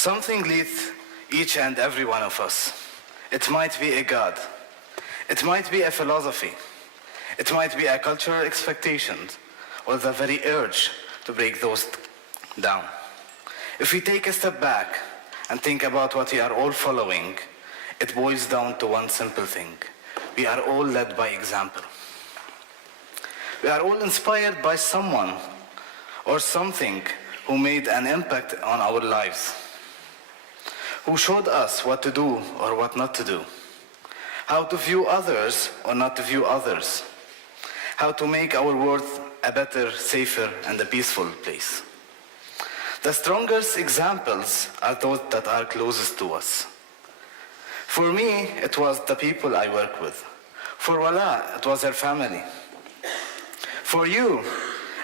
Something leads each and every one of us. It might be a God. It might be a philosophy. It might be a cultural expectation or the very urge to break those down. If we take a step back and think about what we are all following, it boils down to one simple thing. We are all led by example. We are all inspired by someone or something who made an impact on our lives, who showed us what to do or what not to do, how to view others or not to view others, how to make our world a better, safer, and a peaceful place. The strongest examples are those that are closest to us. For me, it was the people I work with. For Wala, it was her family. For you,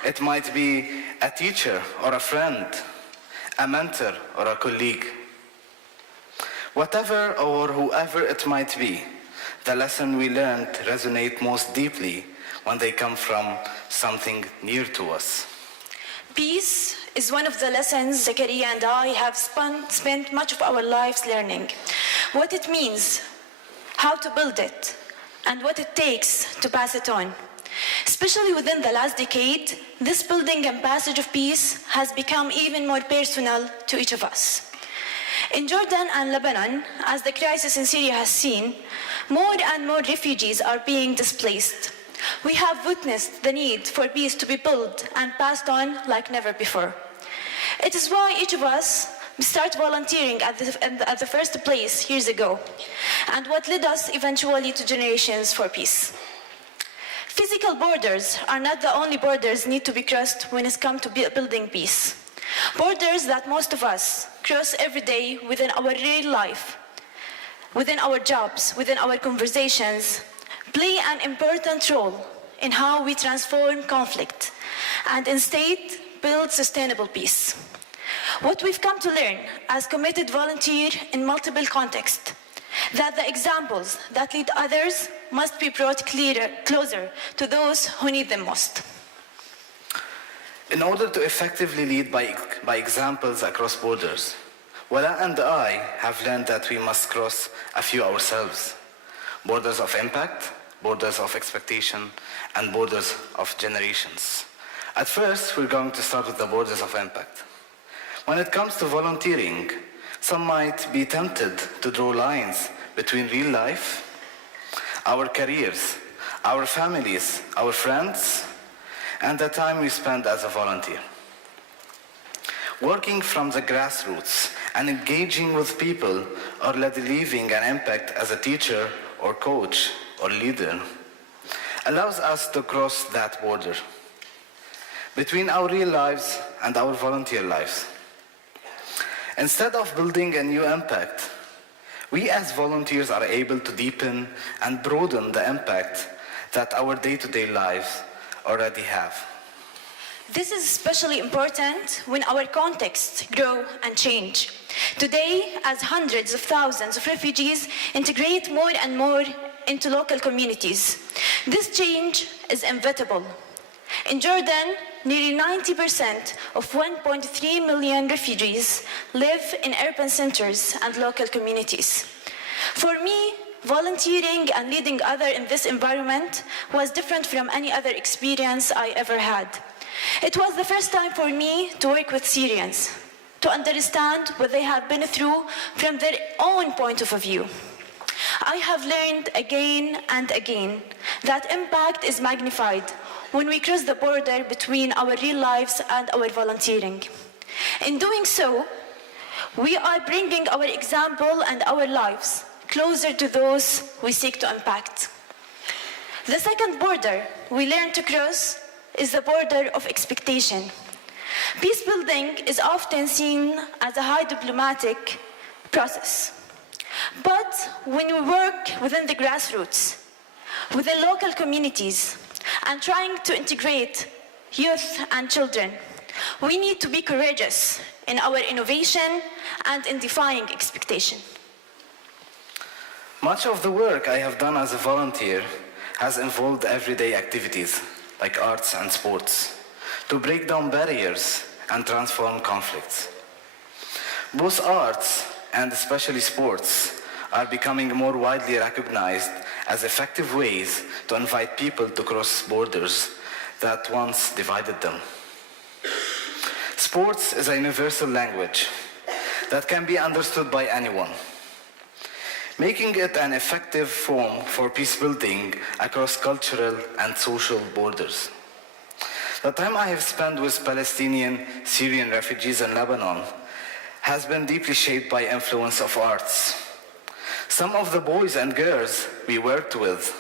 it might be a teacher or a friend, a mentor or a colleague. Whatever or whoever it might be, the lesson we learned resonate most deeply when they come from something near to us. Peace is one of the lessons Zakaria and I have spent much of our lives learning. What it means, how to build it, and what it takes to pass it on. Especially within the last decade, this building and passage of peace has become even more personal to each of us. In Jordan and Lebanon, as the crisis in Syria has seen, more and more refugees are being displaced. We have witnessed the need for peace to be built and passed on like never before. It is why each of us started volunteering at the first place years ago, and what led us eventually to Generations for Peace. Physical borders are not the only borders need to be crossed when it comes to building peace. Borders that most of us cross every day within our real life, within our jobs, within our conversations, play an important role in how we transform conflict and instead build sustainable peace. What we've come to learn as committed volunteers in multiple contexts, that the examples that lead others must be brought closer to those who need them most. In order to effectively lead by examples across borders, Wala and I have learned that we must cross a few ourselves. Borders of impact, borders of expectation, and borders of generations. At first, we're going to start with the borders of impact. When it comes to volunteering, some might be tempted to draw lines between real life, our careers, our families, our friends, and the time we spend as a volunteer. Working from the grassroots and engaging with people or leaving an impact as a teacher or coach or leader allows us to cross that border between our real lives and our volunteer lives. Instead of building a new impact, we as volunteers are able to deepen and broaden the impact that our day-to-day lives already have. This is especially important when our contexts grow and change. Today, as hundreds of thousands of refugees integrate more and more into local communities, this change is inevitable. In Jordan, nearly 90% of 1.3 million refugees live in urban centers and local communities. For me, volunteering and leading others in this environment was different from any other experience I ever had. It was the first time for me to work with Syrians, to understand what they have been through from their own point of view. I have learned again and again that impact is magnified when we cross the border between our real lives and our volunteering. In doing so, we are bringing our example and our lives closer to those we seek to impact. The second border we learn to cross is the border of expectation. Peace building is often seen as a high diplomatic process. But when we work within the grassroots, within local communities, and trying to integrate youth and children, we need to be courageous in our innovation and in defying expectation. Much of the work I have done as a volunteer has involved everyday activities like arts and sports to break down barriers and transform conflicts. Both arts, and especially sports, are becoming more widely recognized as effective ways to invite people to cross borders that once divided them. Sports is a universal language that can be understood by anyone, making it an effective form for peace building across cultural and social borders. The time I have spent with Palestinian Syrian refugees in Lebanon has been deeply shaped by influence of arts. Some of the boys and girls we worked with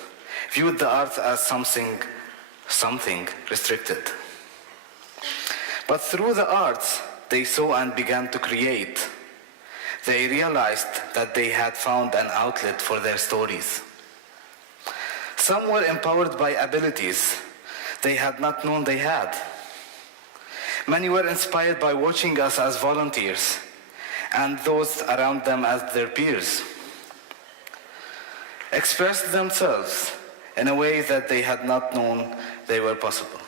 viewed the arts as something restricted. But through the arts they saw and began to create, they realized that they had found an outlet for their stories. Some were empowered by abilities they had not known they had. Many were inspired by watching us as volunteers and those around them as their peers, expressed themselves in a way that they had not known they were possible.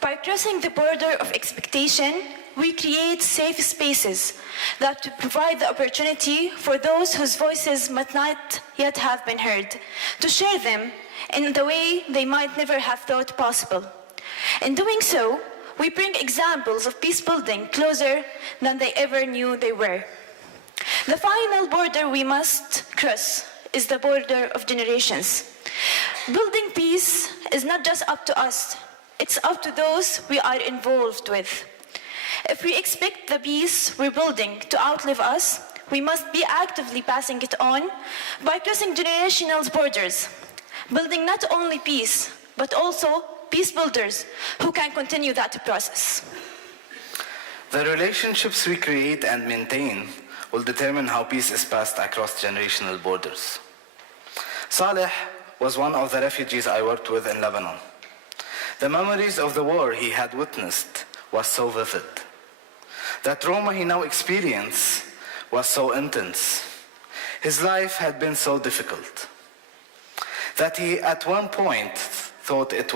By crossing the border of expectation, we create safe spaces that provide the opportunity for those whose voices might not yet have been heard, to share them in the way they might never have thought possible. In doing so, we bring examples of peace building closer than they ever knew they were. The final border we must cross is the border of generations. Building peace is not just up to us, it's up to those we are involved with. If we expect the peace we're building to outlive us, we must be actively passing it on by crossing generational borders, building not only peace, but also peace builders who can continue that process. The relationships we create and maintain will determine how peace is passed across generational borders. Saleh was one of the refugees I worked with in Lebanon. The memories of the war he had witnessed was so vivid. The trauma he now experienced was so intense. His life had been so difficult that he at one point thought it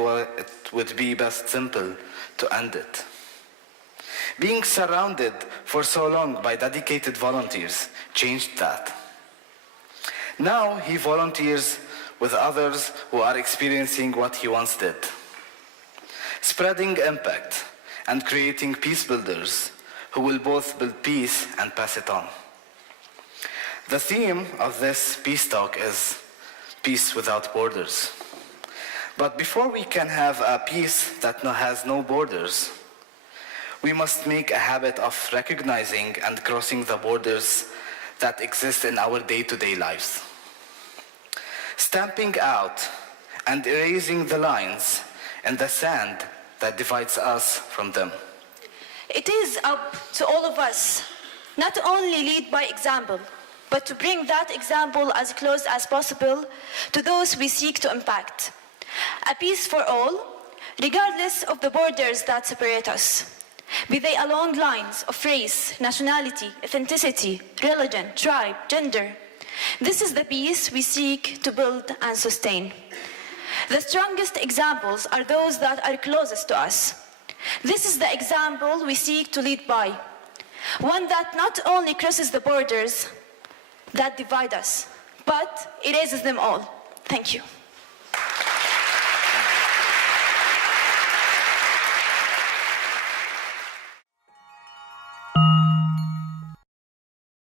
would be best simple to end it. Being surrounded for so long by dedicated volunteers changed that. Now he volunteers with others who are experiencing what he once did, spreading impact and creating peace builders who will both build peace and pass it on. The theme of this peace talk is peace without borders. But before we can have a peace that has no borders, we must make a habit of recognizing and crossing the borders that exist in our day-to-day lives, stamping out and erasing the lines in the sand that divides us from them. It is up to all of us not only lead by example, but to bring that example as close as possible to those we seek to impact. A peace for all, regardless of the borders that separate us, be they along lines of race, nationality, ethnicity, religion, tribe, gender. This is the peace we seek to build and sustain. The strongest examples are those that are closest to us. This is the example we seek to lead by, one that not only crosses the borders that divide us, but erases them all. Thank you.